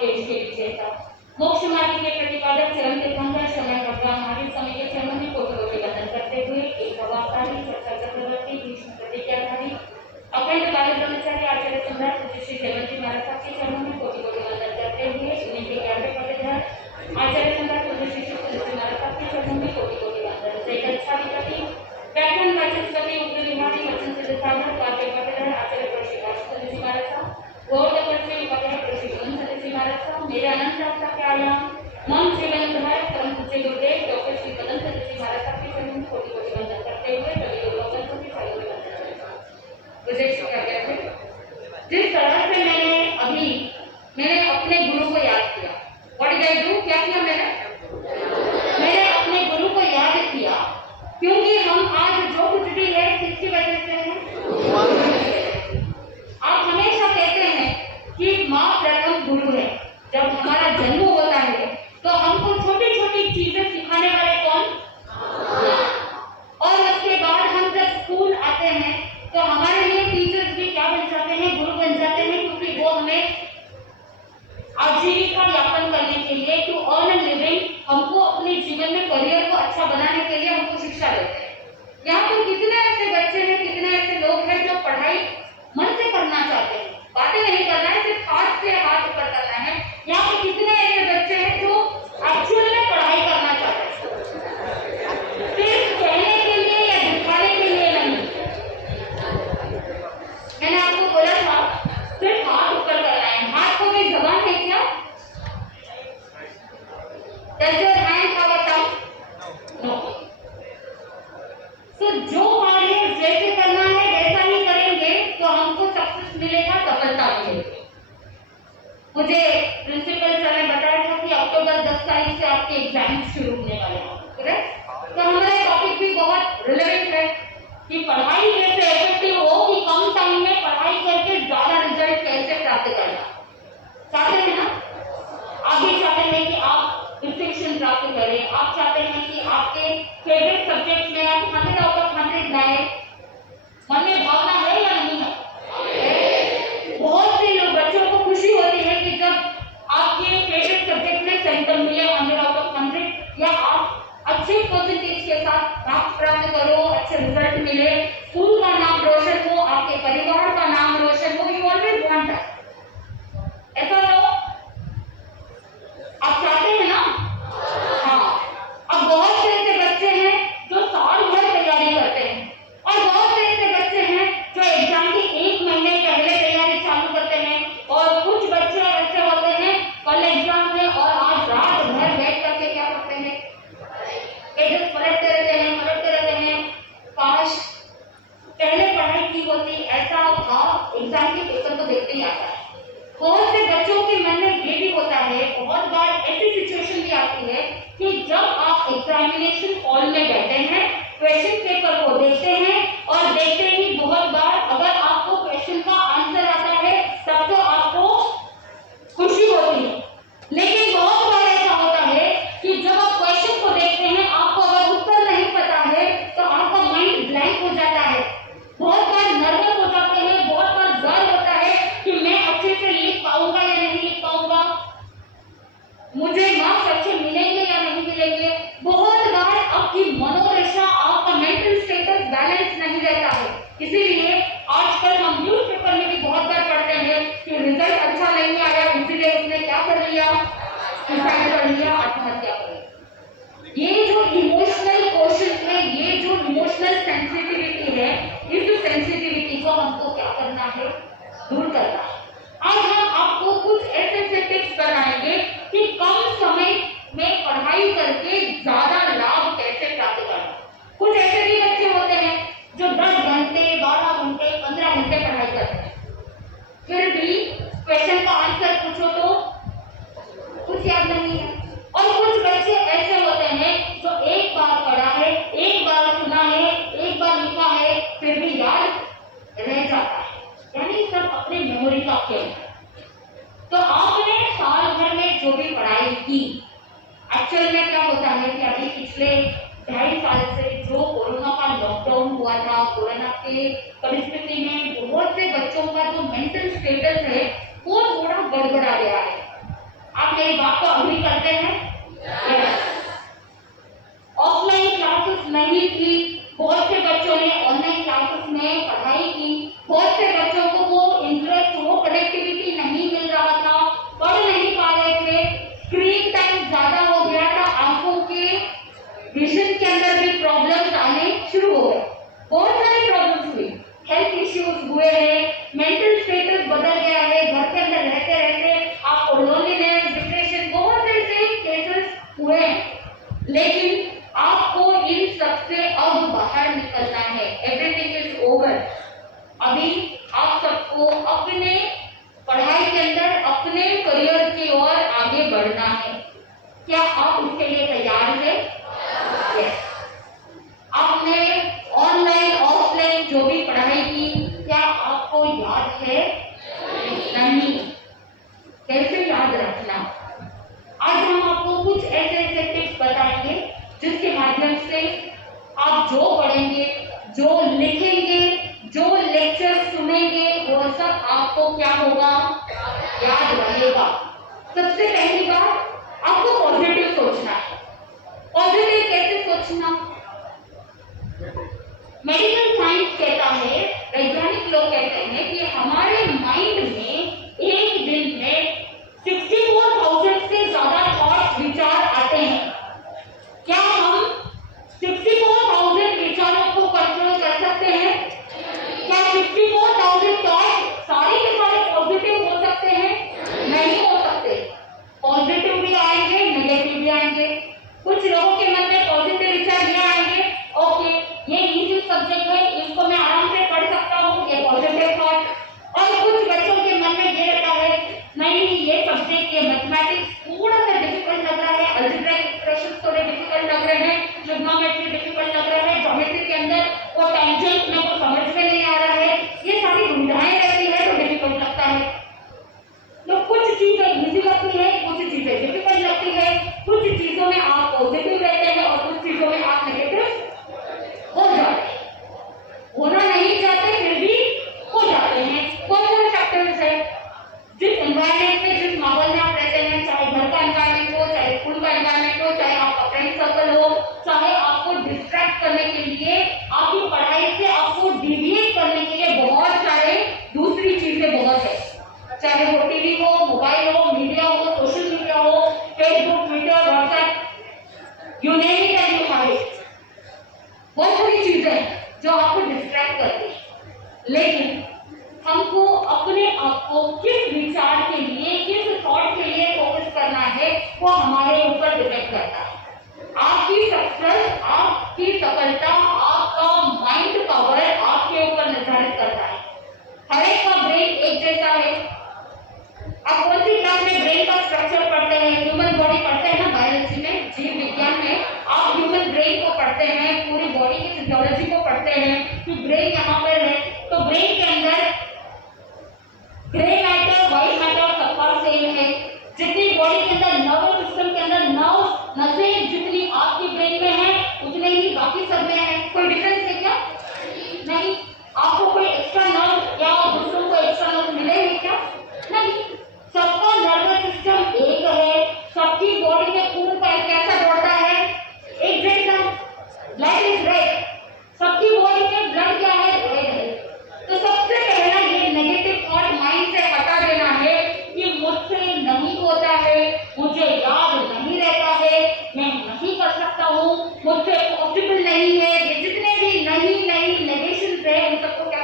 देश के विजेता, मोक्ष मार्ग के प्रतिपादक चरण तीर्थंकर शरण भगवान महावीर स्वामी के चरणों में कोटि वंदन करते हुए एक प्रभावकारी चर्चा चक्रवर्ती भीष्म प्रतिज्ञाधारी अखंड बाल ब्रह्मचारी आचार्य सम्राट पूज्य श्री जयवंती महाराज साहब के चरणों में कोटि वंदन करते हुए उन्हीं के 11वें पदधार आचार्य सम्राट पूज्य श्री तुलसी महाराज साहब के चरणों में कोटि वंदन। जय दक्षाधिपति व्याख्यान वाचस्पति उग्र विभागी वचन से साधक वाक्य पदधार आचार्य प्रश्री तुलसी महाराज साहब गौर तपस्वी पदधार प्रश्री तुलसी महाराज साहब मेरे अनंत आस्था के आयाम मन जीवन धारक परम पूज्य गुरुदेव डॉक्टर श्री पदम तुलसी महाराज साहब के चरणों में कोटि वंदन करते हुए सभी लोगों को भी चालू वंदन करते हैं। जिस तरह से मैंने अपने गुरु को याद किया, व्हाट डिड आई डू, क्या किया मैंने अपने गुरु को याद किया, क्योंकि हम आज जो कुछ भी है किसकी वजह से है। आप हमेशा कहते हैं कि माँ प्रथम गुरु है। जब हमारा जन्म होता है तो हमको छोटी छोटी चीजें सिखाने वाले कौन, और उसके बाद हम जब स्कूल आते हैं तो हमारे लिए टीचर्स भी क्या बन जाते हैं, गुरु बन जाते हैं, क्योंकि वो हमें आजीविका यापन करने के लिए, टू अर्न अ लिविंग, हमको अपने जीवन में करियर को अच्छा बनाने के लिए हमको शिक्षा देते हैं। यहाँ पर कितने ऐसे बच्चे हैं, कितने ऐसे लोग हैं जो पढ़ाई मन से करना चाहते हैं, बातें नहीं करना है, सिर्फ हाथ से हाथ ऊपर करना है। यहाँ पर कितने ऐसे बच्चे हैं जो एक्चुअल में पढ़ाई करना चाहते हैं, सिर्फ कहने के लिए या दिखाने के लिए नहीं। मैंने आपको बोला था सिर्फ हाथ ऊपर करना है, हाथ को भी जबान है क्या? Does your hand have a tongue? No. तो जो कार्य जैसे करना है वैसा ही करेंगे तो हमको सक्सेस मिलेगा, सफलता मिलेगी। मुझे प्रिंसिपल सर ने बताया था कि अक्टूबर 10 तारीख से आपके एग्जाम शुरू होने वाले हैं, करेक्ट? तो हमारा टॉपिक भी बहुत रिलेवेंट है कि पढ़ाई कैसे इफेक्टिव हो, कि कम टाइम में पढ़ाई करके ज्यादा रिजल्ट कैसे प्राप्त करना। चाहते हैं ना, आप भी चाहते हैं कि आप डिस्टिंक्शन प्राप्त करें, आप चाहते हैं कि आपके फेवरेट सब्जेक्ट में आप 100 आउट ऑफ 100 लाए। मन में भावना है या नहीं है? बहुत से लोग बच्चों को खुशी होती है कि जब आपके फेवरेट सब्जेक्ट में सेंटर मिले 100 आउट ऑफ 100, या आप अच्छे परसेंटेज के साथ मार्क्स प्राप्त करो, अच्छे रिजल्ट मिले, स्कूल का नाम रोशन हो, आपके परिवार का नाम रोशन हो। यू ऑलवेज वांट दैट, ऐसा हो आप चाहते हैं ना? हाँ। अब बहुत से ऐसे बच्चे हैं जो साल भर तैयारी करते हैं, और बहुत से ऐसे बच्चे हैं जो एग्जाम के 1 महीने पहले तैयारी चालू करते हैं, और कुछ बच्चे ऐसे होते हैं कल एग्जाम है और आज रात भर बैठ करके क्या करते हैं, पेजेस पलटते रहते हैं। काश पहले पढ़ाई की होती, ऐसा था। एग्जाम के पेपर तो देखते ही आता है। बहुत से बच्चों के मन में ये भी होता है, बहुत बार ऐसी सिचुएशन भी आती है कि जब आप एग्जामिनेशन हॉल में बैठे हैं, क्वेश्चन पेपर को देखते हैं, और देखते ही बहुत बार अगर आपको क्वेश्चन का आंसर आता है तब तो आपको खुशी होती है, लेकिन बहुत बार ऐसा होता है कि जब आप क्वेश्चन को देखते हैं, आपको अगर उत्तर नहीं पता है तो आपका माइंड ब्लैंक हो जाता है, बहुत बार नर्वस हो जाते हैं, बहुत बार डर होता है कि मैं अच्छे से लिख पाऊंगा या नहीं लिख पाऊंगा, मुझे मार्क्स अच्छे मिलेंगे या नहीं मिलेंगे। बहुत बार आपकी मनोदशा, आपका मेंटल स्टेटस बैलेंस नहीं रहता है। इसीलिए आजकल हम न्यूज पेपर में भी बहुत बार पढ़ते हैं कि रिजल्ट अच्छा नहीं आया, इसीलिए उसने क्या कर लिया, सुसाइड कर लिया, आत्महत्या कर ली। ये जो इमोशनल क्वेश्चन है, ये जो इमोशनल सेंसिटिविटी है, इस सेंसिटिविटी को हमको क्या करना है, दूर करना है। आज हम आपको कुछ ऐसे टिप्स बताएंगे कि कम समय में पढ़ाई करके ज्यादा लाभ कैसे प्राप्त करना। कुछ ऐसे भी बच्चे होते हैं जो 10 घंटे, 12 घंटे, 15 घंटे पढ़ाई करते हैं, फिर भी क्वेश्चन का आंसर पूछो तो कुछ याद नहीं है। और कुछ बच्चे ऐसे होते हैं जो एक बार पढ़ा है, एक बार सुना है, एक बार लिखा है, फिर भी याद रह जाता है, यानी सब अपने मेमोरी का खेल है। तो आपने साल भर में जो भी पढ़ाई की, एक्चुअल में क्या होता है कि अभी पिछले 2.5 साल से जो कोरोना का लॉकडाउन हुआ था, कोरोना के परिस्थिति में बहुत से बच्चों का जो मेंटल स्टेटस है वो थोड़ा गड़बड़ा गया है। मेरी बात को अग्री करते हैं? ऑफलाइन क्लासेस नहीं थी, बहुत से बच्चों ने ऑनलाइन क्लासेस में पढ़ाई की, बहुत से बच्चों को वो इंटरेस्ट, वो कनेक्टिविटी नहीं मिल रहा था, पढ़ नहीं पा रहे थे, स्क्रीन टाइम ज्यादा हो गया था, आंखों के विजन के अंदर भी प्रॉब्लम्स आने शुरू हो गए, बहुत सारी प्रॉब्लम्स हुई, हेल्थ इश्यूज हुए हैं, मेंटल स्टेटस बदल गया है, घर के अंदर रहते रहते आपको लोनलीनेस, डिप्रेशन, बहुत ऐसे केसेस हुए हैं। लेकिन आपको इन सबसे अब बाहर निकलना है। Everything is over. अभी आप सबको अपने पढ़ाई के अंदर, अपने करियर की ओर आगे बढ़ना है। क्या आप इसके लिए तैयार हैं? यस। आपने ऑनलाइन ऑफलाइन जो भी पढ़ाई की, क्या आपको याद है? नहीं। कैसे याद रखना? आज हम आपको कुछ ऐसे ऐसे टिप्स बताएंगे जिसके माध्यम से आप जो पढ़ेंगे, जो लिखेंगे, जो लेक्चर सुनेंगे, वो सब आपको क्या होगा? याद रहेगा। सबसे पहली बात, आपको पॉजिटिव सोचना है। पॉजिटिव कैसे सोचना? मेडिकल साइंस कहता है, वैज्ञानिक लोग कहते हैं कि हमारे माइंड में एक दिन में 64,000 से ज्यादा थॉट्स, विचार आते हैं। क्या हम 64,000 विचारों को कंट्रोल कर सकते हैं? क्या 64,000 थॉट्स सारे के सारे पॉजिटिव हो सकते हैं? नहीं हो सकते। पॉजिटिव भी आएंगे, नेगेटिव भी आएंगे। कुछ लोगों के मन में पॉजिटिव विचार ये आएंगे, ओके ये इजी सब्जेक्ट है, इसको मैं आराम से पढ़ सकता हूँ, ये पॉजिटिव थॉट। और कुछ बच्चों के मन में ये रहता है, नहीं ये सब्जेक्ट, ये मैथमेटिक्स थोड़ा सा डिफिकल्ट लग रहा है, अलजेब्रिक एक्सप्रेशंस थोड़े डिफिकल्ट लग रहे हैं, ट्रिग्नोमेट्री डिफिकल्ट लग रहा है, ज्योमेट्री के अंदर वो टेंजेंट में वो समझ में नहीं आ रहा है, ये सारी दुविधाएं रहती है तो डिफिकल्ट लगता है। तो कुछ चीजें इजी लगती है, कुछ चीजें डिफिकल्ट लगती है, कुछ चीजों में आप पॉजिटिव रहते हैं और कुछ चीजों में आप नेगेटिव हो जाते हैं। होना नहीं चाहते फिर भी हो जाते हैं। कौन कौन फैक्टर्स है? जिस एनवायरनमेंट में, जिस माहौल में आप रहते हैं, चाहे घर का एनवायरनमेंट हो, चाहे स्कूल का एनवायरनमेंट हो, चाहे आपका फ्रेंड सर्कल हो, चाहे आपको डिस्ट्रैक्ट करने के लिए, आपकी पढ़ाई से आपको डिविएट करने के लिए बहुत सारे दूसरी चीजें बहुत है, चाहे वो टीवी हो, मोबाइल हो, मीडिया हो, सोशल मीडिया हो, Facebook, Twitter, WhatsApp, you name it and you have it. बहुत सारी चीजें जो आपको डिस्ट्रैक्ट करती है। लेकिन हमको अपने आप को किस विचार के लिए, किस थॉट के लिए फोकस करना है, वो हमारे ऊपर डिपेंड करता है। आपकी सक्सेस, आपकी सफलता, आपका माइंड पावर आपके ऊपर निर्धारित करता है। हर एक का ब्रेन एक जैसा है। आप कौन सी क्लास में ब्रेन का स्ट्रक्चर पढ़ते हैं? ह्यूमन बॉडी पढ़ते हैं ना, बायोलॉजी में, जीव विज्ञान में आप ह्यूमन ब्रेन को पढ़ते हैं, पूरी बॉडी की फिजियोलॉजी को पढ़ते हैं कि ब्रेन यहाँ पर है। तो ब्रेन के अंदर ग्रे मैटर, व्हाइट मैटर सबका सेम है। जितनी बॉडी के अंदर नर्वस सिस्टम के अंदर नसें जितनी आपकी ब्रेन में है, उतने ही बाकी सब में है। कोई डिफरेंस है क्या? नहीं। आपको कोई एक्स्ट्रा नर्व या दूसरों को एक्स्ट्रा नर्व मिलेंगे क्या? नहीं। सबका नर्वस सिस्टम एक है, सबकी बॉडी में खून कैसा दौड़ता है? एक जैसा, ब्लड इज रेड। सबकी बॉडी में ब्लड क्या है? रेड है। तो सबसे पहला ये नेगेटिव थॉट माइंड से हटा देना है कि मुझसे नहीं होता है, मुझे याद नहीं रहता है, मैं नहीं कर सकता हूँ, मुझसे पॉसिबल नहीं है। ये जितने भी नहीं नेगेशंस है, उन सबको क्या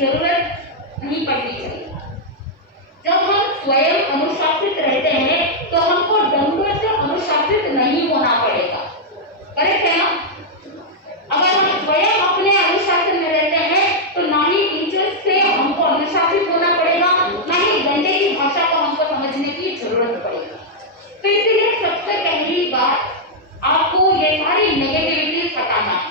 जरूरत नहीं पड़नी चाहिए। जब हम स्वयं अनुशासित रहते हैं तो हमको दंडों से अनुशासित नहीं होना पड़ेगा। करेक्ट है ना? अगर हम स्वयं अपने अनुशासन में रहते हैं तो ना ही टीचर से हमको अनुशासित होना पड़ेगा, ना ही डंडे की भाषा को हमको समझने की जरूरत पड़ेगी। तो इसलिए सबसे पहली बात आपको ये सारी नेगेटिविटी हटाना है।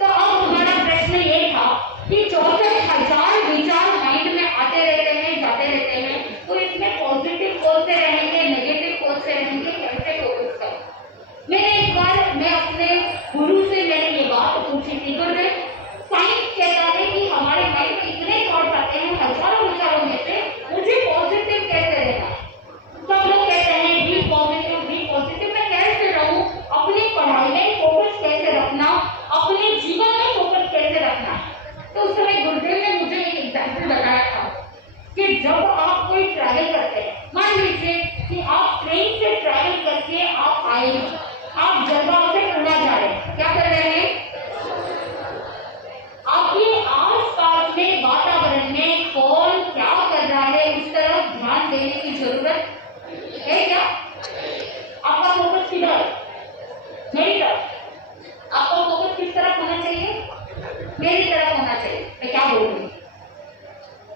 तो अब हमारा प्रश्न ये था कि 64,000 विचार माइंड में आते रहते हैं, जाते रहते हैं, तो इसमें पॉजिटिव कौन से रहेंगे, नेगेटिव कौन से रहेंगे, कैसे फोकस करें? मैं अपने गुरु से मैंने ये बात पूछी थी, तो साइंस कहता है कि हमारे माइंड में इतने थॉट्स आते हैं हजारों विचारों में से, मुझे पॉजिटिव कैसे रहना है? सब लोग कहते हैं बी पॉजिटिव, बी पॉजिटिव। मैं कैसे रहूं? अपनी पढ़ाई में फोकस कैसे रखना, अपने जीवन में फोकस कैसे रखना? तो उस समय गुरुदेव ने मुझे एक एग्जाम्पल बताया था कि जब आप कोई ट्रैवल करते हैं, मान लीजिए कि आप ट्रेन से ट्रैवल करके आप आए, आप जलगांव से पुणे जा रहे हैं, क्या कर रहे हैं? आपके आसपास में वातावरण में कौन क्या कर रहा है उस तरफ ध्यान देने की जरूरत है क्या? आपका फोकस किधर? मेरी तरफ। आपका फोकस किस तरफ होना चाहिए? मेरी तरफ होना चाहिए। मैं क्या बोल रही हूँ?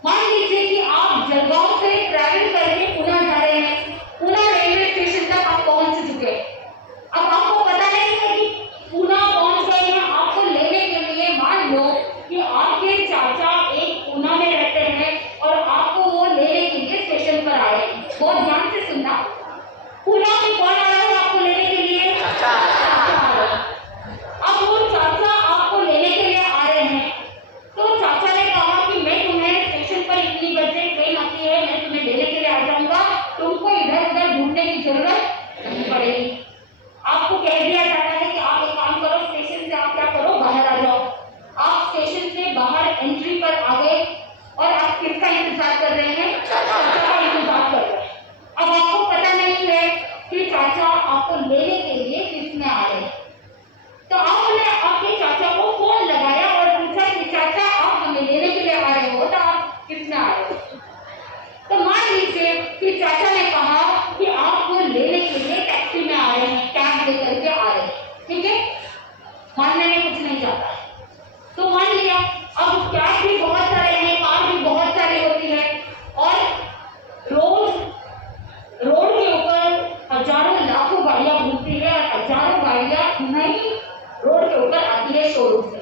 मान लीजिए कि आप जलगांव से ट्रैवल करके पुणे जा रहे हैं, पुणे रेलवे स्टेशन तक आप पहुंच चुके हैं। अब आपको पता नहीं है कि पुणे पहुंच गए हैं, आपको लेने के लिए मान लो कि आपके चाचा एक पुणे में रहते हैं और आपको वो लेने के लिए स्टेशन पर आए हैं। बहुत ध्यान से सुनना, पुणे में कौन आ रहा है आपको लेने के लिए? चाचा। अब वो चाचा आपको लेने के लिए आ रहे हैं, तो चाचा ने कहा कि मैं तुम्हें स्टेशन पर इतनी बजे ट्रेन आती है, मैं तुम्हें लेने के लिए आ जाऊंगा, तुमको इधर उधर ढूंढने की जरूरत नहीं पड़ेगी। आपको कह दिया जाता है कि आप एक काम करो, स्टेशन से आप क्या करो, बाहर आ जाओ। आप स्टेशन से बाहर एंट्री पर आ गए और आप किसका इंतजार कर रहे हैं? चाचा का इंतजार कर रहे हैं। अब आपको पता नहीं है कि चाचा आपको लेने के लिए किस में आ रहे हैं, तो आपने आपके चाचा को फोन लगाया और पूछा कि चाचा आप हमें लेने के लिए आ रहे हो, तो आप किस में आ रहे हो? तो मान लीजिए कि चाचा ने कहा कि आपको लेने के लिए टैक्सी में आ रहे हैं, कैब लेकर के आ रहे हैं, ठीक है? मानने में कुछ नहीं जाता है। तो मान लिया, अब कैब भी बहुत सारे हैं, कार भी बहुत सारी होती है और रोड के ऊपर हजारों लाखों गाड़ियां घूमती है और हजारों गाड़ियां नहीं रोड के ऊपर आती है शोरूम से।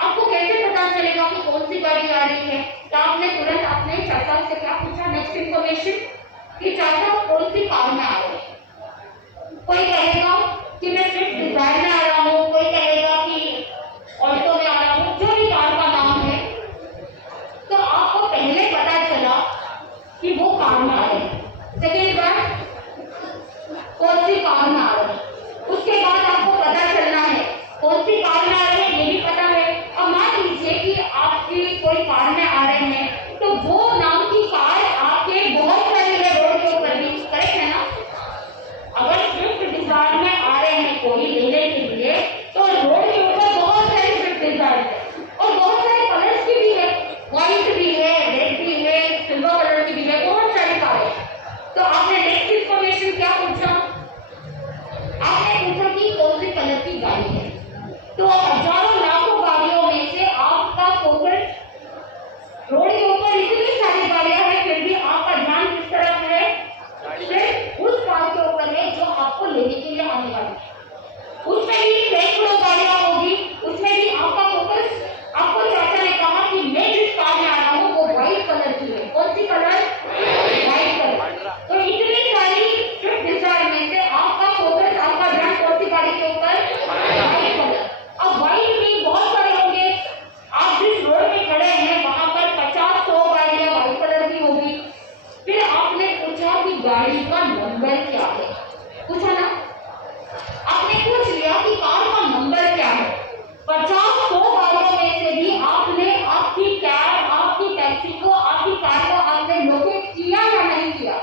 आपको कैसे पता चलेगा कि कौन सी गाड़ी आ रही है? तो आपने तुरंत अपने चाचा से क्या पूछा, नेक्स्ट इंफॉर्मेशन, कि चाचा कौन सी कार में आ रहे हैं? कोई कहेगा कि मैं स्विफ्ट डिजायर में आ रहा हूँ, कोई कहेगा कि ऑल्टो में आ रहा हूँ, जो भी कार का नाम है। तो आपको पहले पता चला कि वो कार में आ रहे हैं। सेकेंड बार कौन सी कार में आ रहे हैं, उसके बाद आपको पता चलना है कौन सी कार में आ रहे हैं, ये भी पता है। अब मान लीजिए कि आपकी कोई कार में आ रहे हैं, तो वो नाम की कार आपके बहुत सारी है रोड के ऊपर भी, करेक्ट है ना? अगर स्विफ्ट डिजायर में आ रहे हैं कोई लेने के लिए, तो रोड के ऊपर बहुत सारी स्विफ्ट डिजायर है और बहुत सारे कलर्स की भी है, व्हाइट भी है, रेड भी है, सिल्वर कलर की भी है, बहुत सारी कारें। तो आपने नेक्स्ट इंफॉर्मेशन क्या पूछा? आपने पूछा कि कौन से कलर की गाड़ी है। तो हजारों लाखों गाड़ियों में से आपका फोकस, रोड के ऊपर इतनी सारी गाड़ियां हैं, फिर भी आपका ध्यान किस तरफ है? सिर्फ उस कार के ऊपर है जो आपको लेने के लिए आने वाली है। उसमें भी सैकड़ों गाड़ियां होगी, उसमें भी आपका फोकस, आपको चाचा ने कहा कि मैं जिस कार में आ रहा हूँ वो व्हाइट कलर की है। कौन सी कलर? White colour. तो इतनी सारी स्विफ्ट डिजायर में से आपका फोकस, आपका ध्यान कौन सी गाड़ी के ऊपर? White colour. अब व्हाइट भी बहुत सारे होंगे, आप जिस रोड में खड़े हैं वहां पर 50-100 गाड़ियां व्हाइट कलर की होगी। फिर आपने पूछा कि गाड़ी का नंबर क्या है? पूछा ना, आपने पूछ लिया कि कार का नंबर क्या है। 50-100 गाड़ियों में से भी आपने आपकी कैब, आपकी टैक्सी को, आपकी कार को आपने लोकेट किया या नहीं किया?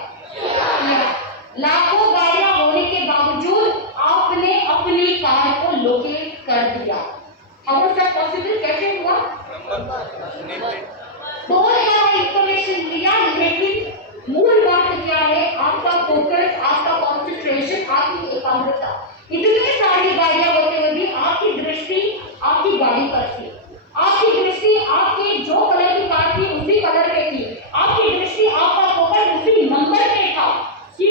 लाखों गाड़ियां होने के बावजूद आपने अपनी कार को लोकेट कर दिया। How was that possible? कैसे हुआ? बहुत सारा इंफॉर्मेशन दिया, लेकिन मूल बात क्या है? आपका फोकस, आपका कॉन्सेंट्रेशन, आपकी एकाग्रता। इतनी सारी गाड़ियां होते हुए भी आपकी दृष्टि आपकी गाड़ी पर थी, आपकी दृष्टि आपकी जो कलर की कार थी उसी कलर पे थी, आपकी दृष्टि आपका फोकस उसी नंबर पे था कि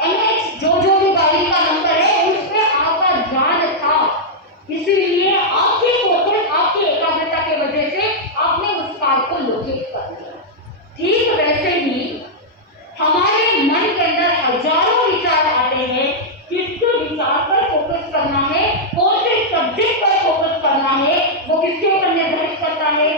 एमएच जो भी गाड़ी का नंबर है उस पे आपका ध्यान था। इसीलिए आपके फोकस, आपकी एकाग्रता के वजह से आपने उस कार को लोकेट कर लिया। ठीक वैसे ही हमारे मन के अंदर हजारों विचार आते हैं, किसके विचार पर फोकस करना है, कौन से सब्जेक्ट पर फोकस करना है, वो किसके ऊपर निर्धारित करता है?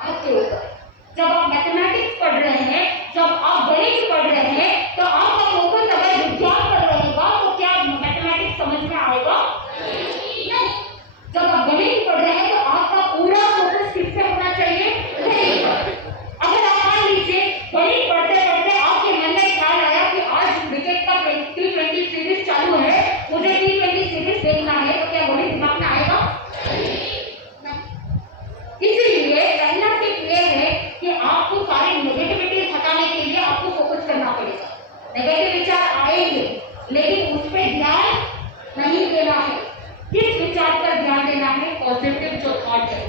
आपके ऊपर। जब आप मैथमेटिक्स पढ़ रहे हैं, जब आप गणित पढ़ रहे हैं, तो आपका फोकस अगर विज्ञान पर रहेगा तो क्या मैथमेटिक्स समझ में आएगा? नहीं। जब आप गणित पढ़ रहे हैं तो आपका पूरा फोकस किस पे होना चाहिए? गणित पर। अगर आप मान लीजिए गणित पढ़ते पढ़ते आपके मन में ख्याल आया कि आज क्रिकेट का T20 सीरीज चालू है, मुझे T20 सीरीज देखना है, तो क्या गणित दिमाग में आएगा? इसीलिए पहला टिप ये है कि आपको सारी नेगेटिविटीज हटाने के लिए आपको फोकस करना पड़ेगा। नेगेटिव विचार आएंगे, लेकिन उस पर ध्यान नहीं देना है। किस विचार पर ध्यान देना है? पॉजिटिव जो थॉट है।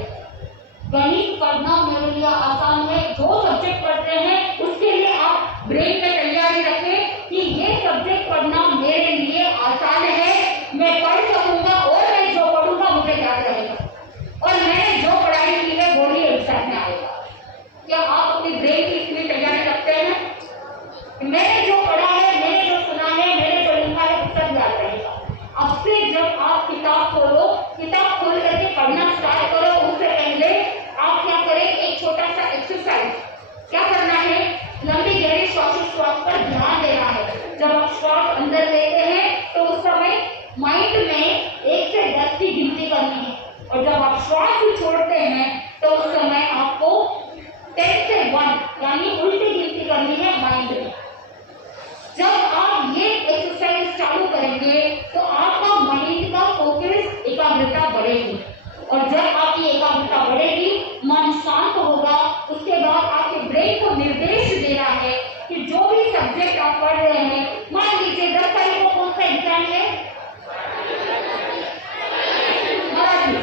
गणित पढ़ना मेरे लिए आसान है, जो सब्जेक्ट पढ़ते हैं उसके लिए आप ब्रेन में तैयारी रखें कि ये सब्जेक्ट पढ़ना मेरे लिए आसान है, मैं पढ़ सकूंगा और मैं जो पढ़ूंगा मुझे याद रहेगा, और मैंने जो पढ़ाई की है वो ही एग्जाम में आएगा। क्या आप अपनी ब्रेन की इतनी तैयारी रखते हैं? मैंने जो पढ़ा है, मैंने जो सुना है, मैंने जो लिखा है, सब याद रहेगा। अब से जब आप किताब खोलो, किताब खोल करके पढ़ना स्टार्ट करो, उससे पहले आप क्या करें? एक छोटा सा एक्सरसाइज। क्या करना है? लंबी गहरी श्वासोच्छ्वास पर ध्यान देना है। जब आप श्वास अंदर लेते हैं तो उस समय माइंड में 1 से 10 की गिनती करनी है, और जब आप श्वास छोड़ते हैं तो उस समय आपको 10 से 1 यानी उल्टी गिनती करनी है माइंड में। जब आप ये एक्सरसाइज चालू करेंगे तो आपका माइंड का फोकस, एकाग्रता बढ़ेगी, और जब आपकी एकाग्रता बढ़ेगी, मन शांत होगा, उसके बाद आपके ब्रेन को निर्देश देना है कि जो भी सब्जेक्ट आप पढ़ रहे हैं, मान लीजिए 10 तारीख को कौन सा एग्जाम है? मराठी।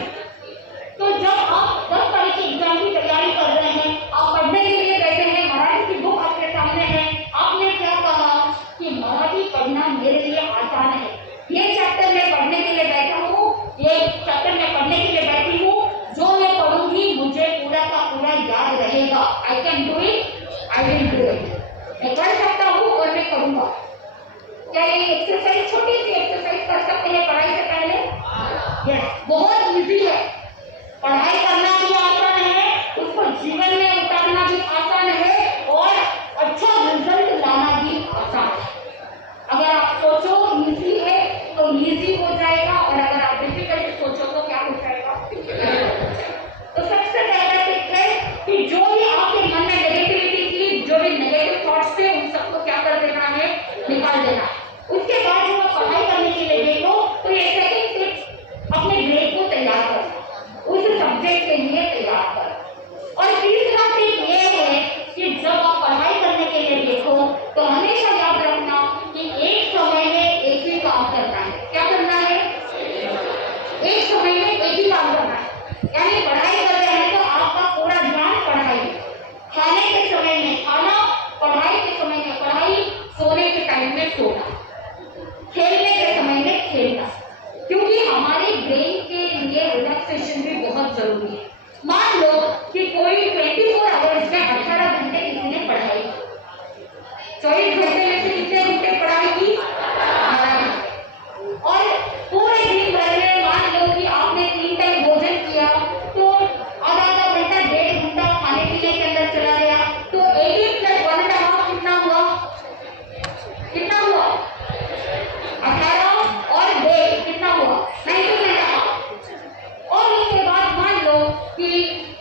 तो जब आप 10 तारीख के एग्जाम की तैयारी कर रहे हैं, आप पढ़ने के लिए बैठे हैं, मराठी की बुक आपके सामने है, आपने क्या कहा कि मराठी पढ़ना मेरे लिए आसान है, ये चैप्टर मैं पढ़ने के लिए बैठा हूँ, ये चैप्टर मैं पढ़ने के लिए बैठी हूँ, जो मैं पढ़ूंगी मुझे पूरा का पूरा याद रहेगा। I can do it, I will do it. मैं कर सकता हूँ और मैं करूँगा। क्या ये एक्सरसाइज, छोटी सी एक्सरसाइज कर सकते हैं पढ़ाई से पहले? यस, बहुत इजी है। पढ़ाई करना भी आसान है, उसको जीवन में उतारना भी आसान है, और अच्छा रिजल्ट लाना भी आसान है। अगर आप सोचो इजी है तो इजी हो जाएगा, और अगर आप डिफिकल्ट सोचो तो क्या हो जाएगा? तो सबसे पहला टिप है कि जो भी आपके मन में नेगेटिविटी थी, जो भी नेगेटिव थॉट्स थे, उन सबको क्या कर देना है? निकाल देना। उसके बाद जब आप पढ़ाई करने के लिए देखो तो ये सेकंड टिप, अपने ब्रेन को तैयार करना, उस सब्जेक्ट के लिए तैयार करना। और तीसरा टिप ये है कि जब आप पढ़ाई करने के लिए देखो तो हमेशा याद रखना कि एक समय में एक ही काम करना है। क्या करना है? एक समय में एक ही काम करना है। यानी पढ़ाई कर रहे हैं तो आपका पूरा ध्यान पढ़ाई, खाने के समय में खाना, पढ़ाई के समय में पढ़ाई, सोने के टाइम में सोना, खेलने के समय में खेलना, क्योंकि हमारे ब्रेन के लिए रिलैक्सेशन भी बहुत जरूरी है। मान लो कि कोई 24 आवर्स में 18 घंटे किसी ने पढ़ाई, 24 घंटे में से कितने घंटे पढ़ाई की? 12 घंटे। और पूरे दिन भर में मान लो कि आपने 3 टाइम भोजन किया, तो आधा घंटा, 1.5 घंटा खाने पीने के अंदर चला गया, तो 18 + 1.5 कितना हुआ? कितना हुआ? 18 और 1.5 कितना हुआ? 19.5। और उसके बाद मान लो कि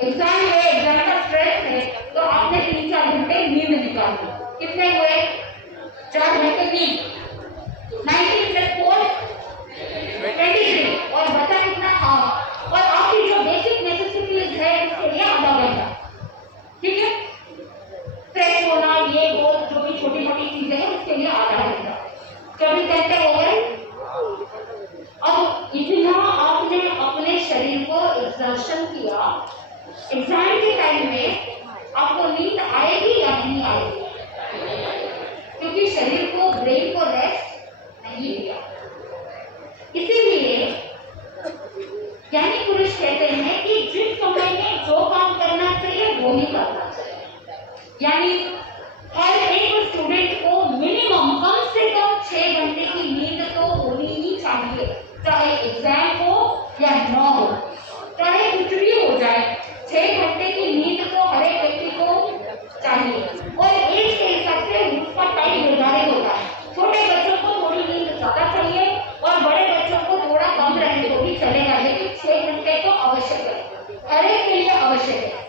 एग्जाम है, एग्जाम का स्ट्रेस है, तो आपने 3-4 घंटे नींद निकाली। कितने हुए? 4 घंटे नींद। 19 + 4 23, और बचा कितना? हाफ। और आपकी जो बेसिक नेसेसिटीज है उसके लिए आधा घंटा। क्वेश्चन किया, एग्जाम के टाइम में आपको नींद आएगी या नहीं आएगी? क्योंकि शरीर को, ब्रेन को रेस्ट नहीं दिया। इसीलिए ज्ञानी पुरुष कहते हैं कि जिस समय में जो काम करना चाहिए वो ही करना चाहिए। यानी हर एक स्टूडेंट को मिनिमम कम से कम 6 घंटे की नींद तो होनी ही चाहिए, चाहे एग्जाम हो या ना हो, चाहे कुछ भी हो जाए, 6 घंटे की नींद तो हर एक व्यक्ति को चाहिए। और एज के हिसाब से उसका टाइम निर्धारित होता है। छोटे बच्चों को थोड़ी नींद ज्यादा चाहिए और बड़े बच्चों को थोड़ा कम रहने को भी चलेगा, लेकिन 6 घंटे तो आवश्यक है, हर एक के लिए आवश्यक है,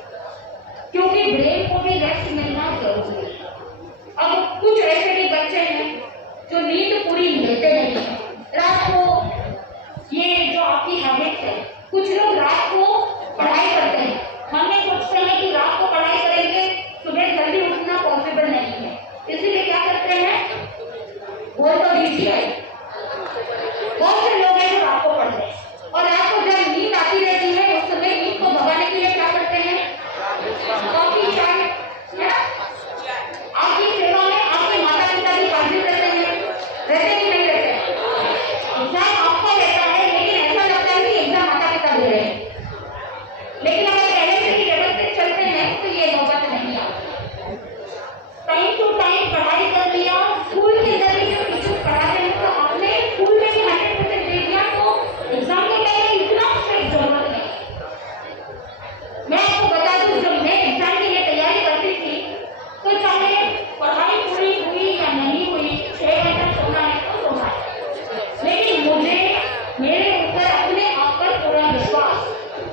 क्योंकि ब्रेन को भी रेस्ट मिलना जरूरी है। अब कुछ ऐसे भी बच्चे हैं जो नींद पूरी लेते नहीं है रात को। ये जो आपकी हैबिट है, कुछ लोग रात को पढ़ाई करते हैं, हम ये सोचते हैं कि रात को पढ़ाई करेंगे, सुबह जल्दी उठना पॉसिबल नहीं है, इसीलिए क्या करते हैं, बोल तो दीजिए, बहुत से लोग हैं जो रात को पढ़ते हैं और रात को जब नींद आती रहती है उस समय नींद को भगाने के लिए क्या करते हैं, कॉफी, चाय, है ना? आपकी सेवा में आपके माता पिता भी हाजिर रहते कि नहीं रहते? एग्जाम आपका रहता है, लेकिन ऐसा लगता है कि एग्जाम माता पिता दे रहे हैं, लेकिन अगर पहले से ही व्यवस्थित चलते हैं तो ये नौबत नहीं आती। टाइम टू टाइम पढ़ाई कर लिया, स्कूल के अंदर भी जो टीचर पढ़ाते हैं तो आपने स्कूल में भी 100% दे दिया, तो एग्जाम के टाइम में इतना स्ट्रेस जरूरत नहीं। मैं आपको बता दूं, जब मैं एग्जाम के लिए तैयारी करती थी तो चाहे पढ़ाई पूरी हुई या नहीं हुई, 6 घंटा सोना है तो सोना है, लेकिन मुझे मेरे ऊपर अपने आप पर पूरा विश्वास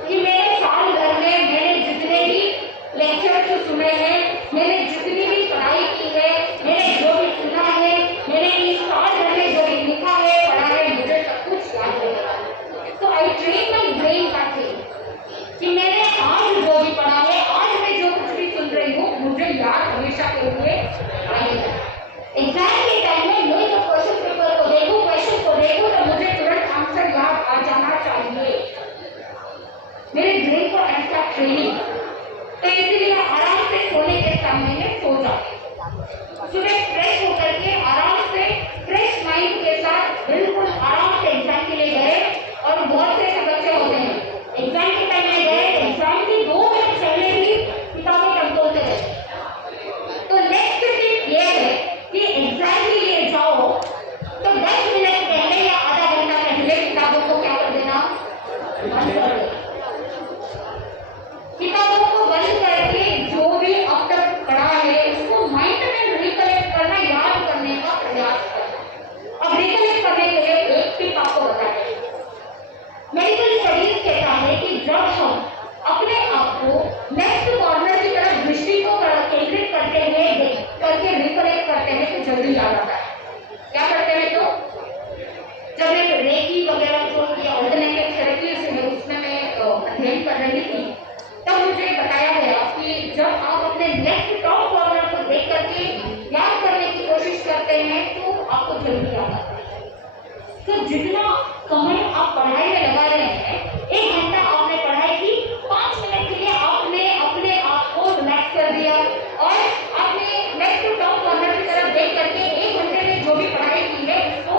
कि मेरे साल भर में मैंने जितने भी लेक्चर सुने हैं, मैंने जितनी भी पढ़ाई की है, मैंने जो भी सुना है, मैंने इस साल भर में जो भी लिखा है, पढ़ा है, मुझे सब कुछ याद है। तो आई ट्रेन माई ब्रेन का कि मैंने आज जो भी पढ़ा है, आज मैं जो कुछ भी सुन रही हूँ, मुझे याद हमेशा के लिए आएगा। एग्जाम के टाइम में मैं जब क्वेश्चन पेपर को देखूं, क्वेश्चन को देखूं, तो मुझे तुरंत आंसर याद आ जाना चाहिए। मेरे ब्रेन को ऐसा ट्रेनिंग, तो इसीलिए आराम से सोने के समय में सो जाते, सुबह फ्रेश होकर के आराम से फ्रेश माइंड के साथ बिल्कुल आराम से एग्जाम के लिए गए। और बहुत से ऐसे बच्चे होते हैं एग्जाम के टाइम में गए, एग्जाम के 2 मिनट पहले भी किताबें कंट्रोल से गए। तो नेक्स्ट टिप ये है कि एग्जाम के लिए जाओ तो 10 मिनट पहले या आधा घंटा पहले किताबों को क्या कर देना, बंद कर देना। किताबों को बंद करके जो भी अब तक पढ़ा है उसको माइंड में रिकलेक्ट करना, याद करने का प्रयास करना। अब रिकलेक्ट करने के लिए एक टिप आपको बताते हैं। मेडिकल स्टडीज कहता है कि जब हम अपने आप को नेक्स्ट कॉर्नर की तरफ दृष्टि को केंद्रित करते हुए करके रिकलेक्ट करते हैं तो जल्दी याद आता है। क्या करते हैं, तो जब मैं रेकी वगैरह जो ऑल्टरनेटिव थेरेपीज है उसमें मैं अध्ययन कर रही थी, तब मुझे बताया गया कि जब आप अपने नेक्स्ट टॉप कॉर्नर को देख करके याद करने की कोशिश करते हैं तो आपको जल्दी याद आता है। तो जितना समय आप पढ़ाई में लगा रहे हैं, 1 घंटा आपने पढ़ाई की, 5 मिनट के लिए आपने अपने आप को रिलैक्स कर दिया और आपने नेक्स्ट टॉप कॉर्नर की तरफ देख करके 1 घंटे में जो भी पढ़ाई की है उसको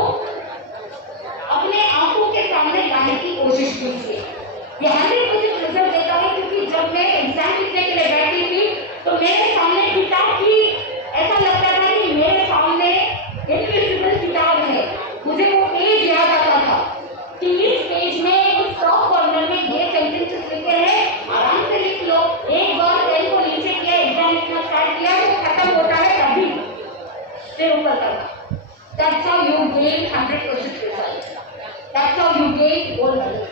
अपने आंखों के सामने लाने की कोशिश कीजिए। ये 100% रिजल्ट देता है, क्योंकि जब मैं एग्जाम लिखने के लिए बैठी थी तो मेरे सामने किताब की ऐसा लगता था कि मेरे सामने इनविजिबल किताब है। मुझे वो पेज याद आता था कि इस पेज में उस टॉप कॉर्नर में ये सेंटेंसेस लिखे हैं, आराम से लिख लो। एक बार पेन को नीचे किया, एग्जाम लिखना स्टार्ट किया तो खत्म होता है तभी फिर ऊपर करना। That's how you gain 100% result. That's how you gain gold medal.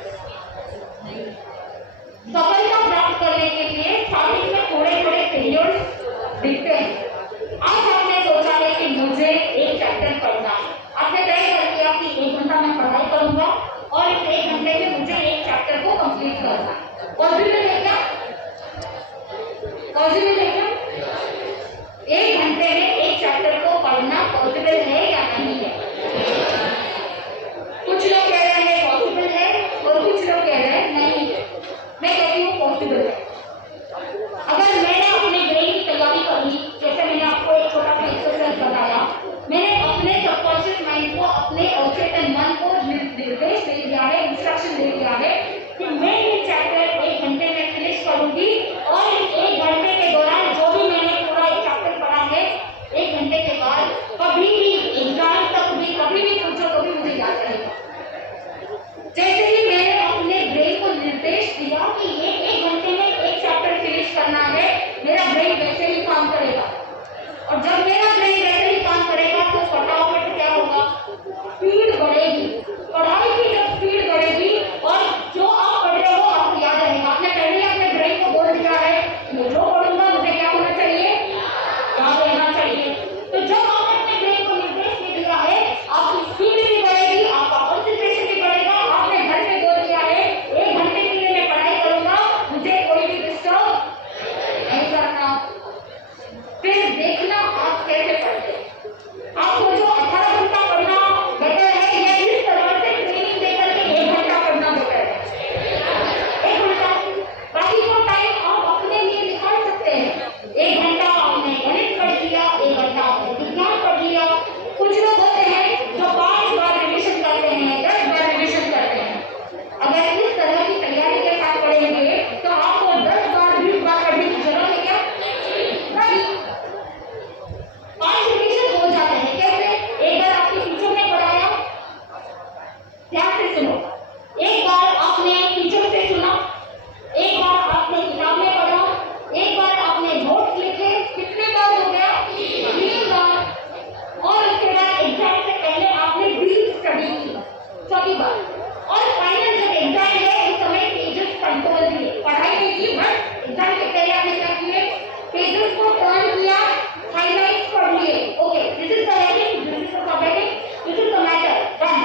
सफलता प्राप्त करने के लिए स्टार्टिंग में थोड़े-थोड़े फेलियर्स दिखते हैं। आज आपने सोचा है कि मुझे एक चैप्टर पढ़ना है, आपने तय कर लिया कि 1 घंटा मैं पढ़ाई करूंगा और इस 1 घंटे में मुझे एक चैप्टर को कंप्लीट करना है। पॉसिबल है क्या? पॉसिबल है क्या? 1 घंटे में एक चैप्टर को पढ़ना पॉसिबल है या नहीं है? कुछ लोग कह रहे हैं पॉसिबल है और कुछ लोग कह रहे हैं नहीं है। मैं कहती पॉसिबल है। अगर मैंने अपने ब्रेन की तैयारी कर ली, जैसे मैंने आपको एक छोटा सा एक्सरसाइज बताया, मैंने अपने सबकॉन्शियस माइंड को, अपने अवचेतन मन को निर्देश दे दिया है, इंस्ट्रक्शन दे दिया है कि मैं ये चैप्टर 1 घंटे में फिनिश करूंगी और 1 घंटे के दौरान जो भी मैंने पूरा एक चैप्टर पढ़ा है, 1 घंटे के बाद कभी भी एग्जाम तक भी कभी भी पूछो तो भी मुझे याद रहेगा। जैसे ही मैंने अपने ब्रेन को निर्देश दिया कि ये 1 घंटे में एक चैप्टर फिनिश करना है, मेरा ब्रेन वैसे ही काम करेगा। और जब मेरा ब्रेन वैसे ही काम करेगा तो फटाफट क्या होगा, स्पीड बढ़ेगी। पढ़ाई की जब स्पीड बढ़ेगी और जो आप पढ़ रहे हो आपको याद रहेगा। आपने पहले ही अपने ब्रेन को बोल दिया है मैं जो पढ़ूंगा मुझे क्या होना चाहिए, याद रहना चाहिए। तो जब आपने अपने ब्रेन को निर्देश दे दिया है, आपकी स्पीड भी बढ़ेगी, आपका कंसंट्रेशन भी बढ़ेगा। आपने घर में बोल दिया है 1 घंटे के लिए मैं पढ़ाई करूंगा, मुझे कोई भी डिस्टर्ब नहीं करना। फिर देखना आप कैसे पढ़ते हैं। आपको जो 18 घंटा पढ़ना बेटर है या इस तरह से ट्रेनिंग देकर के 1 घंटा पढ़ना बेटर है। 1 घंटा, बाकी का टाइम आप अपने लिए निकाल सकते हैं। 1 घंटा आपने गणित पढ़ लिया, 1 घंटा आपने विज्ञान पढ़ लिया। कुछ लोग होते हैं जो 5 बार रिविजन करते हैं, 10 बार रिविजन करते हैं। अगर इस तरह की तैयारी के साथ पढ़ेंगे तो आपको 10 बार 20 बार पढ़ने की जरूरत है क्या? नहीं। 5 रिविजन हो जाते हैं। कैसे? एक बार आपके टीचर ने पढ़ाया, ध्यान से सुनो। एक बार आपने टीचर से सुना, एक बार आपने किताब में पढ़ा, एक बार आपने नोट्स लिखे। कितने बार हो गया? 3 बार। और उसके बाद एग्जाम से पहले आपने डीप स्टडी की 4 बार। और फाइनल जब एग्जाम है उस समय पेजेस कंट्रोल किए, पढ़ाई नहीं की बट एग्जाम से पहले आपने क्या किए, पेजेस को टर्न किया, हाइलाइट्स पढ़ लिए। Okay, this is the heading, this is the subheading, this is the matter, done.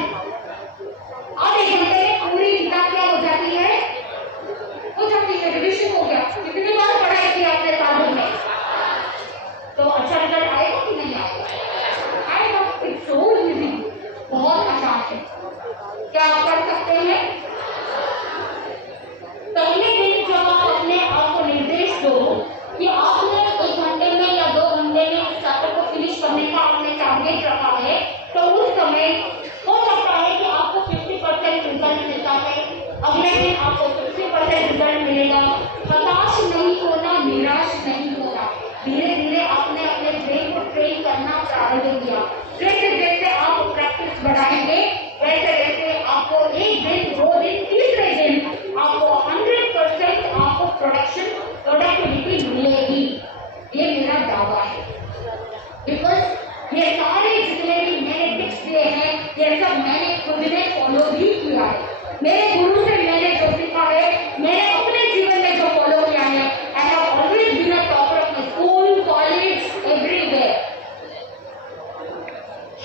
अब 1 घंटे में पूरी किताब क्या हो जाती है? रिविजन हो गया। कितनी बार पढ़ाई की आपने सालों में? तो अच्छा रिजल्ट आएगा कि नहीं आएगा? आएगा। इट्स सो इजी, बहुत आसान है। क्या आप कर सकते हैं? पहले दिन जब आप अपने आप को निर्देश दो कि आपने 1 घंटे में या 2 घंटे में इस चैप्टर को फिनिश करने का आपने टारगेट रखा है, तो उस समय हो सकता है कि आपको 50% रिजल्ट मिलता है, अगले दिन आपको 60% रिजल्ट मिलेगा। हताश नहीं होना, निराश नहीं होना। धीरे धीरे आपने अपने ब्रेन को ट्रेन करना प्रारंभ किया। जैसे जैसे आप प्रैक्टिस बढ़ाएंगे वैसे वैसे आपको 1 दिन, 2 दिन, तीसरे दिन आपको 100% आपको प्रोडक्टिविटी मिलेगी। ये मेरा दावा है। बिकॉज ये सारे जितने भी मैंने टिप्स दिए हैं ये सब मैंने खुद ने फॉलो भी किया है। मेरे गुरु से मैंने जो सीखा है, मैंने अपने जीवन में जो फॉलो किया है। I have always been a topper of my school, college, everywhere.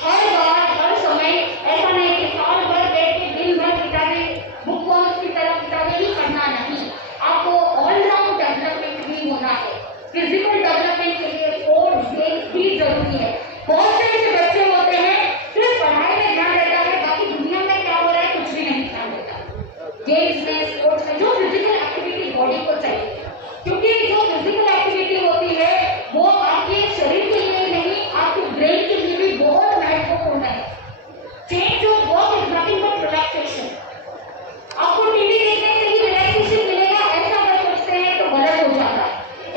हर बार, हर समय ऐसा नहीं कि साल भर बैठ के दिन भर किताबें, बुक वर्क की तरह किताबें ही पढ़ना नहीं। आपको ऑलराउंड डेवलपमेंट भी होना है। फिजिकल डेवलपमेंट के लिए स्पोर्ट्स, गेम्स भी जरूरी है। बहुत से ऐसे बच्चे होते हैं सिर्फ पढ़ाई में ध्यान रहता है, बाकी दुनिया में क्या हो रहा है कुछ भी नहीं ध्यान देता। गेम्स में, स्पोर्ट्स में जो फिजिकल एक्टिविटी बॉडी को चाहिए, क्योंकि जो फिजिकल एक्टिविटी होती है वो आपके शरीर के लिए नहीं, आपके ब्रेन के लिए भी बहुत महत्वपूर्ण है। Change of work is nothing but relaxation. आपको टीवी देखने से ही रिलैक्सेशन मिलेगा ऐसा अगर सोचते हैं तो गलत हो जाता है।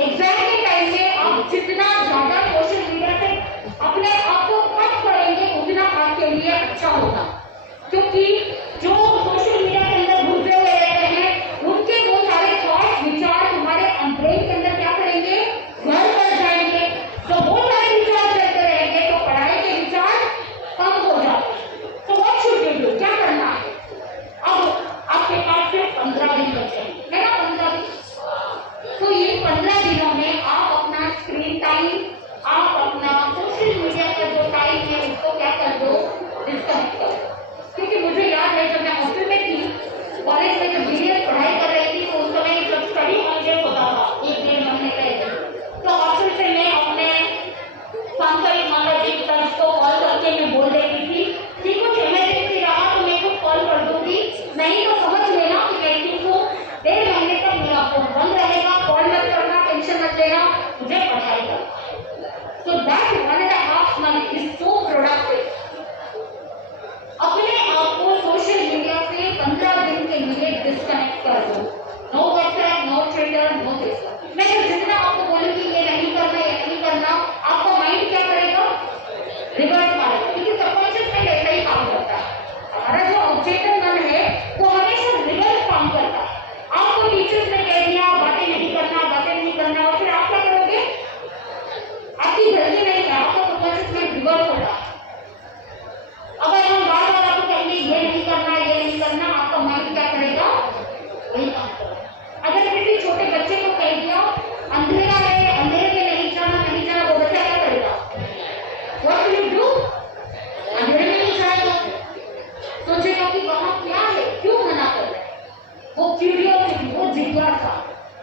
एग्जाम के टाइम में आप जितना ज्यादा सोशल मीडिया से अपने आप को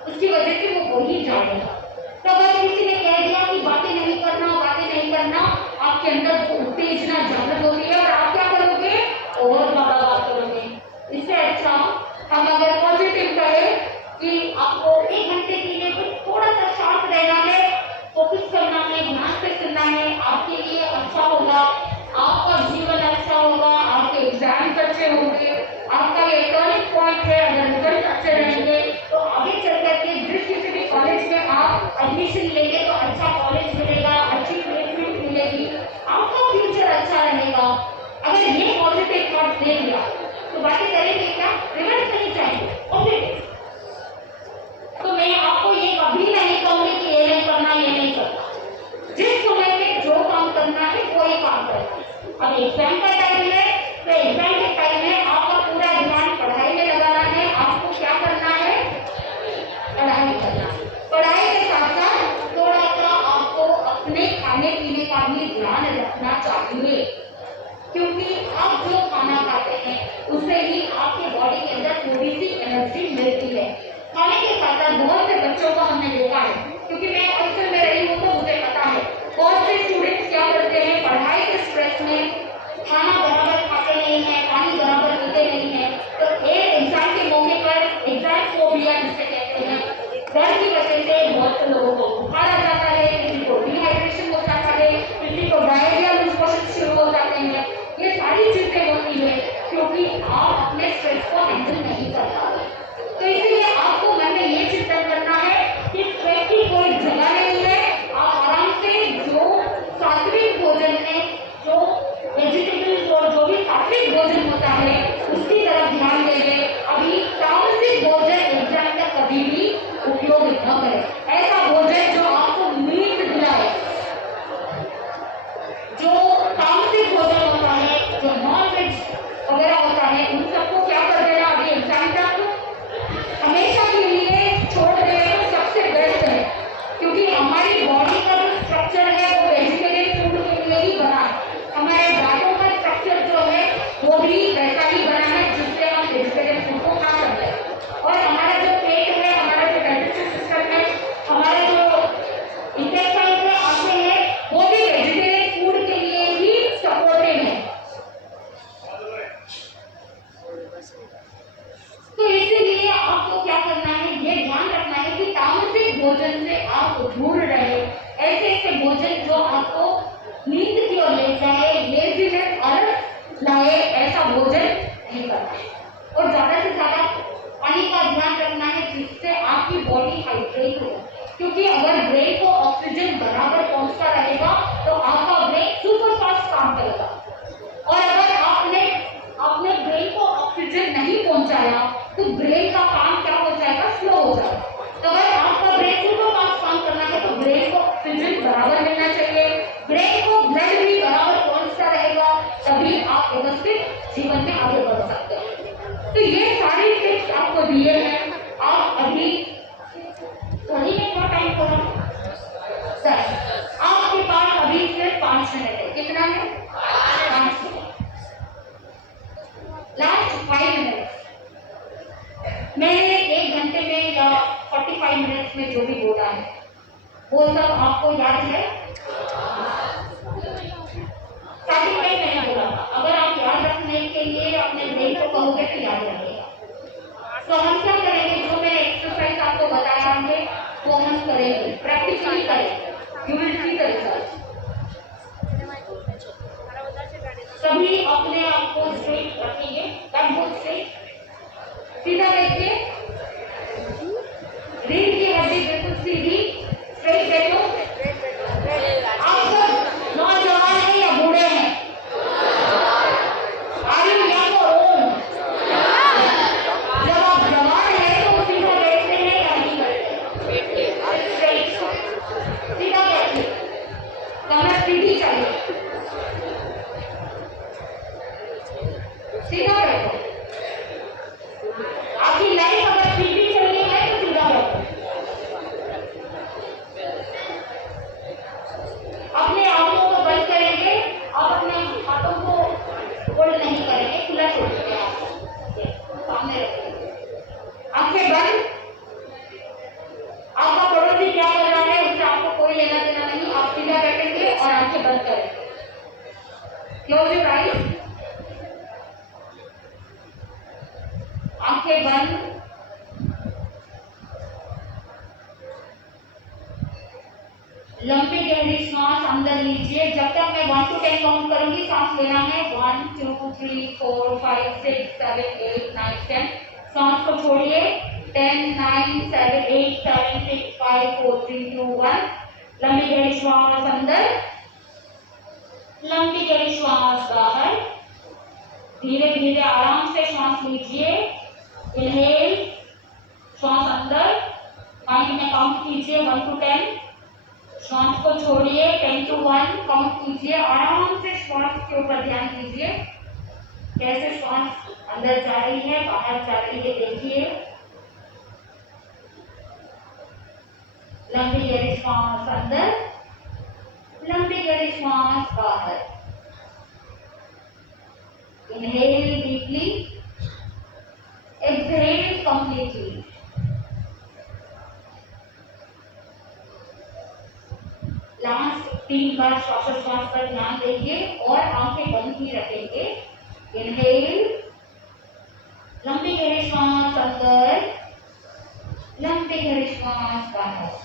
उसकी वजह से वो ही जाएगा। तो अगर किसी ने कह दिया कि बातें नहीं करना, आपके अंदर जो उत्तेजना जागृत होती है और आप क्या करोगे, और ज्यादा बात करोगे। इससे अच्छा हम अगर पॉजिटिव करें कि आपको 1 घंटे के लिए कुछ थोड़ा सा शांत रहना है, फोकस करना है, ध्यान से सुनना है, आपके लिए अच्छा होगा, आपका जीवन अच्छा होगा, आपके एग्जाम अच्छे होंगे, आपका ये टर्निंग पॉइंट है। अगर रिजल्ट अच्छे रहेंगे तो आगे चल करके जिस किसी भी कॉलेज में आप एडमिशन लेंगे तो अच्छा कॉलेज मिलेगा, अच्छी प्लेसमेंट मिलेगी, आपका फ्यूचर अच्छा रहेगा। अगर ये पॉजिटिव थॉट दे दिया तो बातें करेंगे क्या, रिवर्स नहीं चाहिए। ओके, तो मैं आपको ये कभी नहीं कहूंगी कि ये नहीं करना, ये नहीं करना। जिस समय में जो काम करना है वो ही काम करना। अब एग्जाम का टाइम है तो एग्जाम के टाइम में आपका पूरा ध्यान पढ़ाई में लगाना है। आपको क्या करना है, पढ़ाई करना। पढ़ाई के साथ साथ थोड़ा सा आपको अपने खाने पीने का भी ध्यान रखना चाहिए, क्योंकि आप जो खाना खाते हैं उससे ही आपके बॉडी के अंदर थोड़ी सी एनर्जी मिलती है। खाने के साथ साथ बहुत से बच्चों को हमने देखा है, क्योंकि मैं हॉस्टल में रही हूँ तो मुझे पता है बहुत से स्टूडेंट्स क्या करते हैं, पढ़ाई के स्ट्रेस में खाना बराबर खाते नहीं है, पानी बराबर पीते नहीं है। तो एक एग्जाम के मौके पर एग्जाम फोबिया जिसे कहते हैं, डर की वजह से बहुत से लोगों को बुखार आ जाता है, किसी को डिहाइड्रेशन हो जाता है, किसी को डायरिया लूज मोशन शुरू हो जाते हैं। ये सारी चीजें होती है क्योंकि आप अपने स्ट्रेस को हैंडल नहीं कर पा रहे। तो इसलिए आपको मन में ये चिंतन करना है कि स्ट्रेस की कोई जगह नहीं है। आप आराम से जो सात्विक भोजन है, जो वेजिटेबल्स और जो भी सात्विक भोजन होता है उसकी तरफ ध्यान देंगे। अभी तामसिक भोजन एग्जाम में कभी भी उपयोग न करें। ऐसा भोजन जो आपको नींद दिलाए, जो तामसिक भोजन होता है, जो नॉन वेज वगैरह होता है, उन सबको क्या कर देना अभी एग्जाम तक हमेशा के लिए छोड़ देना तो सबसे बेस्ट है, क्योंकि हमारी बॉडी का जो स्ट्रक्चर है वो वेजिटेरियन फूड के लिए ही बना है। हमारे दांतों का स्ट्रक्चर जो है वो भी वैसा ही बना है जिससे हम वेजिटेरियन फूड को खा सकते हैं। और हमारा जो पेट है, हमारा जो डाइजेस्टिव सिस्टम है, हमारा जो इंटेस्टाइन है, आंखें हैं, वो भी वेजिटेरियन फूड के लिए ही सपोर्टेड है। तो इसीलिए आपको क्या करना है, ये ध्यान रखना है कि तामसिक भोजन से आप दूर रहे। ऐसे ऐसे भोजन जो आपको नींद की ओर ले जाए, लेजीनेस, आलस लाए, ऐसा भोजन नहीं करना है। और ज्यादा से ज्यादा पानी का ध्यान रखना है जिससे आपकी बॉडी हाइड्रेट हो, क्योंकि अगर ब्रेन को ऑक्सीजन बराबर पहुंचता रहेगा तो आपका ब्रेन सुपर फास्ट काम करेगा। और अगर आपने अपने ब्रेन को ऑक्सीजन नहीं पहुंचाया तो ब्रेन का काम क्या हो जाएगा, स्लो हो जाएगा। तो अगर आपका ब्रेन सुपर फास्ट काम करना है तो ब्रेन को ऑक्सीजन बराबर मिलना चाहिए, ब्रेन को ब्लड भी बराबर पहुंचता रहेगा, तभी आप व्यवस्थित जीवन में आगे बढ़ सकते हैं। तो ये सारी टिप्स आपको दिए हैं। आप अभी थोड़ी में क्या टाइम करो सर, आपके पास अभी सिर्फ 5 मिनट है। कितना है, 5 मिनट। लास्ट 5 मिनट मैंने 1 घंटे में या 45 मिनट्स में जो भी बोला है वो सब आपको याद है। स्टार्टिंग में मैंने बोला था अगर आप याद रखने के लिए अपने ब्रेन को कहोगे तो याद रखेगा। तो हम क्या करेंगे, जो मैंने एक्सरसाइज आपको बताया है वो हम करेंगे, प्रैक्टिकली करेंगे, you will see the result. सभी अपने आप को स्ट्रेट रखिए, बैकबोन स्ट्रेट, सीधा बैठिए, रीढ़ की हड्डी बिल्कुल सीधी, स्ट्रेट बैठो। आप सब नौजवान हैं या बूढ़े हैं? आर यू यंग और ओल्ड? जब आप जवान हैं तो सीधा बैठते हैं या नहीं बैठते? स्ट्रेट, सीधा बैठिए, कमर सीधी चाहिए, सीधा बैठो। आपकी लाइफ अगर सीधी चलनी है तो सीधा बैठो। क्लोज योर आईज, आंखें बंद। लंबी गहरी सांस अंदर लीजिए। जब तक मैं 1 to 10 काउंट करूंगी सांस लेना है। 1 2 3 4 5 6 7 8 9 10। सांस को छोड़िए। 10 9 7 8 7 6 5 4 3 2 1। लंबी गहरी श्वास अंदर, लंबी गहरी श्वास बाहर। धीरे धीरे आराम से श्वास लीजिए। इनहेल, श्वास अंदर, माइंड में काउंट कीजिए 1 to 10। श्वास को छोड़िए 10 to 1 काउंट कीजिए। आराम से श्वास के ऊपर ध्यान दीजिए, कैसे श्वास अंदर जा रही है बाहर जा रही है देखिए। लंबी गहरी श्वास अंदर, लंबी गहरी श्वास बाहर। Inhale deeply, exhale completely. Last 3 बार श्वासोच्छ्वास पर ध्यान देंगे और आंखें बंद ही रखेंगे। इनहेल, लंबी गहरी श्वास अंदर, लंबी गहरी श्वास बाहर।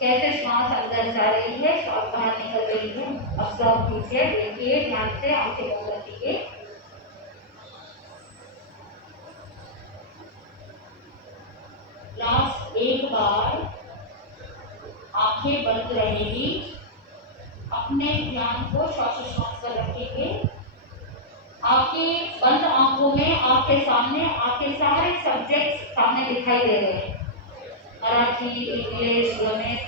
कैसे श्वास अंदर जा रही है श्वास बाहर निकल रही है ऑब्जर्व कीजिए, देखिए ध्यान से, आंखें बंद रखिए। लास्ट 1 बार आंखें बंद रहेगी। अपने ध्यान को श्वासोच्छ्वास पर रखेंगे। आपके बंद आंखों में आपके सामने आपके सारे सब्जेक्ट्स सामने दिखाई दे रहे हैं। मराठी, इंग्लिश, गणित,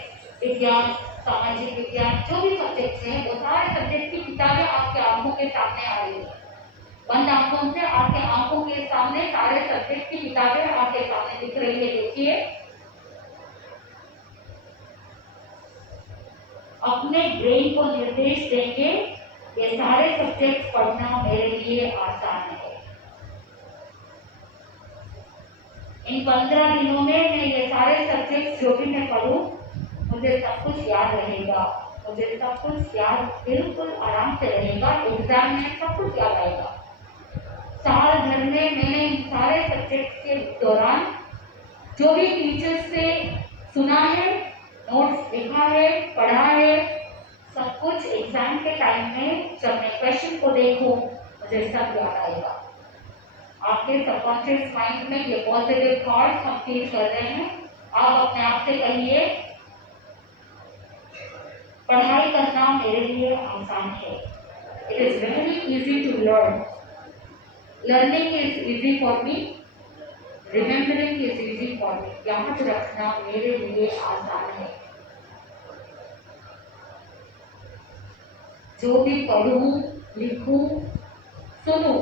विज्ञान, सामाजिक विज्ञान, जो भी सब्जेक्ट्स हैं वो सारे सब्जेक्ट की किताबें आपके आंखों के सामने आ रही है। बंद आंखों से आपके आंखों के सामने सारे सब्जेक्ट की किताबें आपके सामने दिख रही है, देखिए। अपने ब्रेन को निर्देश देंगे, ये सारे सब्जेक्ट पढ़ना मेरे लिए आसान है। इन 15 दिनों में मैं ये सारे सब्जेक्ट जो भी मैं पढ़ूं मुझे सब कुछ याद रहेगा, मुझे सब कुछ याद बिल्कुल आराम से रहेगा। एग्जाम में सब कुछ याद आएगा। साल भर में मैंने इन सारे सब्जेक्ट के दौरान जो भी टीचर से सुना है, नोट्स लिखा है, पढ़ा है, सब कुछ एग्जाम के टाइम में जब मैं क्वेश्चन को देखूं मुझे सब याद आएगा। आपके सबकॉन्शियस माइंड में ये पॉजिटिव थॉट्स हम फील कर रहे हैं। आप अपने आप से कहिए, पढ़ाई करना मेरे लिए आसान है। It is very easy to learn. Learning is easy for me, remembering is easy for me. याद रखना मेरे लिए आसान है। जो भी पढ़ूं, लिखूं, सुनूं,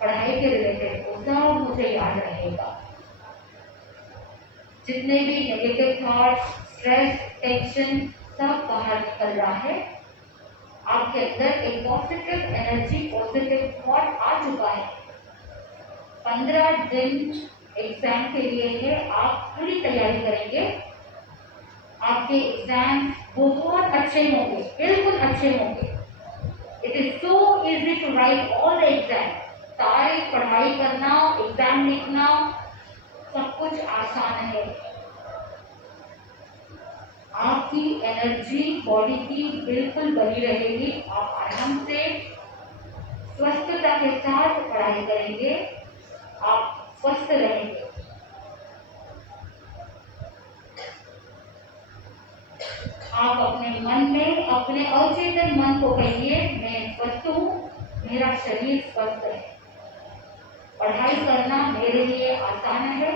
पढ़ाई के रिलेटेड वो सब मुझे याद रहेगा। जितने भी नेगेटिव थॉट्स, स्ट्रेस, टेंशन सब बाहर निकल रहा है। आपके अंदर एक पॉजिटिव एनर्जी, पॉजिटिव थॉट आ चुका है। 15 दिन एग्जाम के लिए है, आप पूरी तैयारी करेंगे। आपके एग्जाम बहुत अच्छे होंगे, बिल्कुल अच्छे होंगे। It is so easy to write all the exam. सारी पढ़ाई करना, एग्जाम लिखना, सब कुछ आसान है। आपकी एनर्जी बॉडी की बिल्कुल बनी रहेगी। आप आराम से स्वस्थता के साथ पढ़ाई करेंगे, आप स्वस्थ रहेंगे। आप अपने मन में, अपने अचेतन मन को कहिए, मैं स्वस्थ हूँ, मेरा शरीर स्वस्थ है। पढ़ाई करना मेरे लिए आसान है,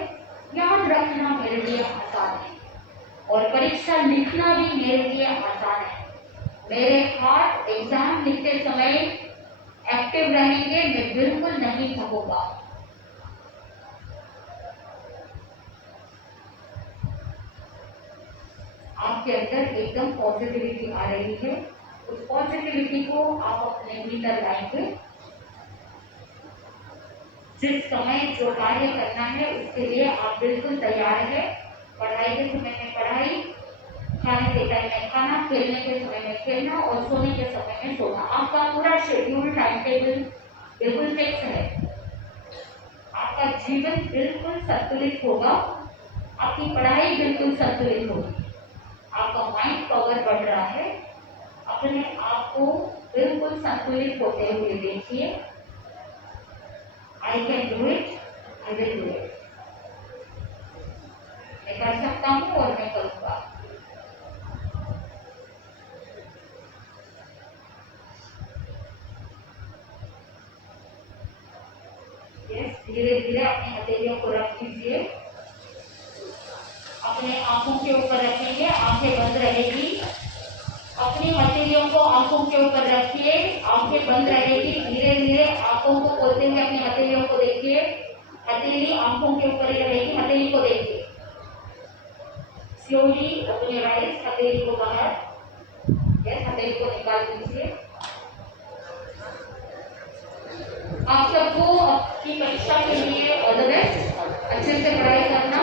याद रखना मेरे लिए आसान है, और परीक्षा लिखना भी मेरे लिए आसान है। मेरे हाथ एग्जाम लिखते समय एक्टिव रहेंगे, मैं बिल्कुल नहीं थकूंगा। आपके अंदर एकदम पॉजिटिविटी आ रही है। उस पॉजिटिविटी को आप अपने भीतर लाएंगे। जिस समय जो कार्य करना है उसके लिए आप बिल्कुल तैयार है। पढ़ाई के समय में पढ़ाई, खाने के टाइम में खाना, खेलने के समय में खेलना और सोने के समय में सोना। आपका पूरा शेड्यूल टाइम टेबल बिल्कुल फिक्स है। आपका जीवन बिल्कुल संतुलित होगा, आपकी पढ़ाई बिल्कुल संतुलित होगी, आपका माइंड पावर बढ़ रहा है। अपने आप को बिल्कुल संतुलित होते हुए देखिए। I can do it, I will do it. मैं कर सकता हूँ और मैं करूँगा। धीरे धीरे अपनी हथेलियों को रख लीजिए, अपने आंखों के ऊपर रखेंगे, आंखें बंद रहेगी। अपनी हथेलियों को आंखों के ऊपर रखिए, आंखें बंद रहेगी। धीरे धीरे आंखों को खोलते हुए अपनी हथेलियों को देखिए। हथेली आंखों के ऊपर ही रहेगी, हथेली को देखिए। स्लोली ओपन योर आईज, हथेली को बाहर, हथेली को निकाल दीजिए। आप सबको आपकी परीक्षा के लिए ऑल द बेस्ट। अच्छे से पढ़ाई करना।